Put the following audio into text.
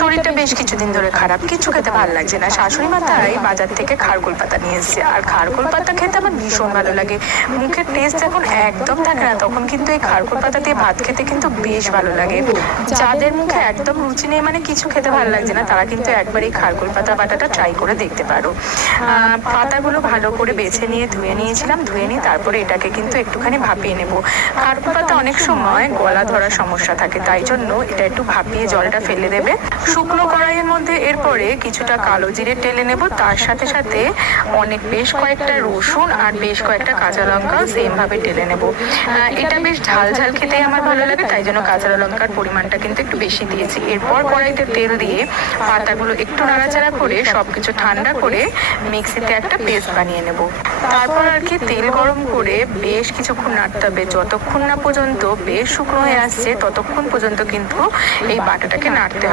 শরীরটা বেশ কিছুদিন ধরে খারাপ, কিছু খেতে ভালো লাগছে না। শাশুড়ি মা তাই বাজার থেকে খারকুল পাতা নিয়ে এসেছে, আর খারকুল পাতা খেতে আমার ভীষণ ভালো লাগে। মুখের টেস্ট যখন একদম থাকে না, তখন কিন্তু এই খারকুল পাতা দিয়ে ভাত খেতে কিন্তু বেশ ভালো লাগে। যাদের মুখে একদম রুচি নেই, মানে কিছু খেতে ভালো লাগছে না, তারা কিন্তু একবার এই খারকুল পাতা বাটাটা ট্রাই করে দেখতে পারো। পাতাগুলো ভালো করে বেছে নিয়ে ধুয়ে নিয়েছিলাম, ধুয়ে নিয়ে তারপরে এটাকে কিন্তু একটুখানি ভাপিয়ে নেব। খারকুল পাতা অনেক সময় গলা ধরার সমস্যা থাকে, তাই জন্য এটা একটু ভাপিয়ে জলটা ফেলে দেবে। শুকনো কড়াইয়ের মধ্যে এরপরে কিছুটা কালো জিরে টেলে নেব, তার সাথে সাথে বেশ কয়েকটা রসুন আর বেশ কয়েকটা কাঁচা লঙ্কাও সেম ভাবে টেলে নেব। এটা বেশ ঝাল ঝাল খেতে আমার ভালো লাগে, তাই জন্য কাঁচা লঙ্কার পরিমাণটা কিন্তু একটু বেশি দিয়েছি। এরপর কড়াইতে তেল দিয়ে পাতাগুলো একটু নাড়াচাড়া করে সবকিছু ঠান্ডা করে মিক্সিতে একটা পেস্ট বানিয়ে নেব। তারপর আর কি তেল গরম করে বেশ কিছুক্ষণ নাড়তে হবে, যতক্ষণ না পর্যন্ত বেশ শুকনো হয়ে আসছে ততক্ষণ পর্যন্ত কিন্তু এই বাটাটাকে নাড়তে হবে।